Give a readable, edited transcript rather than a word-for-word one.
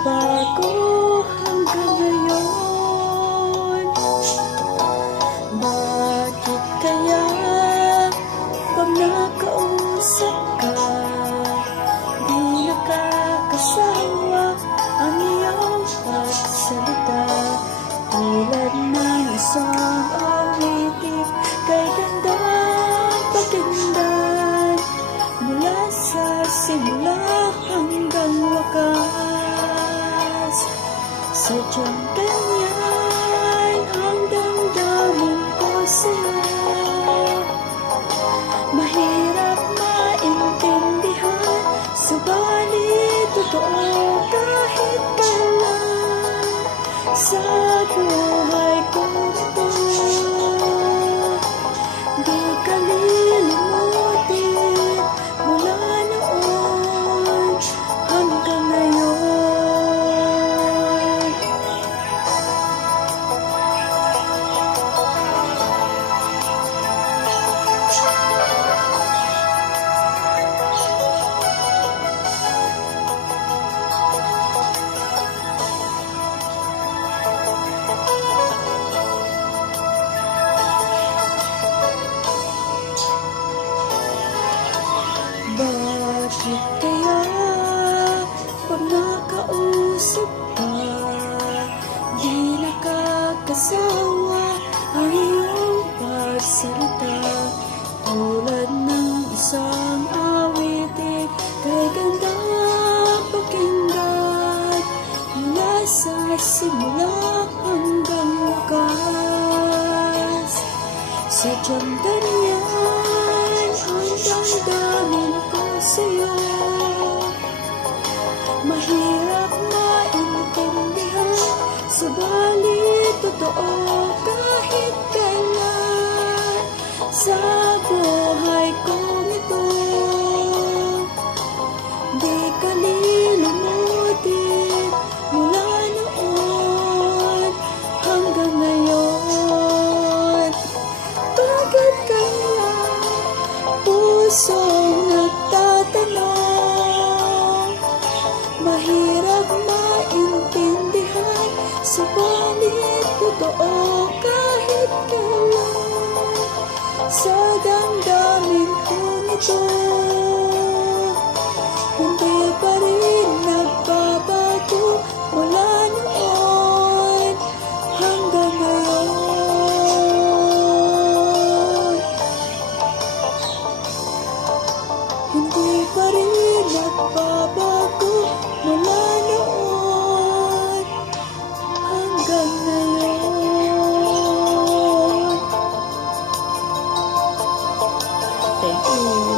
Bago hanggang ngayon. Bakit kaya pag nakausap ka, di nakakasawa ang iyong pagsalita? Tulad ng isang awitin, kay gandang pakinggan, mula sa simula hanggang wakas. Sadyang ganyan ang damdamin ko sa'yo. Mahirap maintindihan, subalit totoo kahit kailan. Sa buhay kong ito, di ka lilimutin mula noon hanggang ngayon. Bakit kaya pag nakausap ka, di nakakasawa ang iyong pagsalita? Tulad ng isang awitin, kay gandang pakinggan, mula sa simula hanggang wakas. Sadyang ganyan ang damdamin ko sa'yo. Mahirap maintindihan, subalit totoo kahit kailan. Sa buhay kong ito, di ka lilimutin mula noon hanggang ngayon. Bakit kaya pusong nagtatanong? Mahirap maintindihan, subalit totoo kahit kailan. Sa damdamin kong ito, hindi pa rin nagbabago mula noon hanggang ngayon. Hindi pa rin nagbabago mula noon hanggang ngayon. Thank you.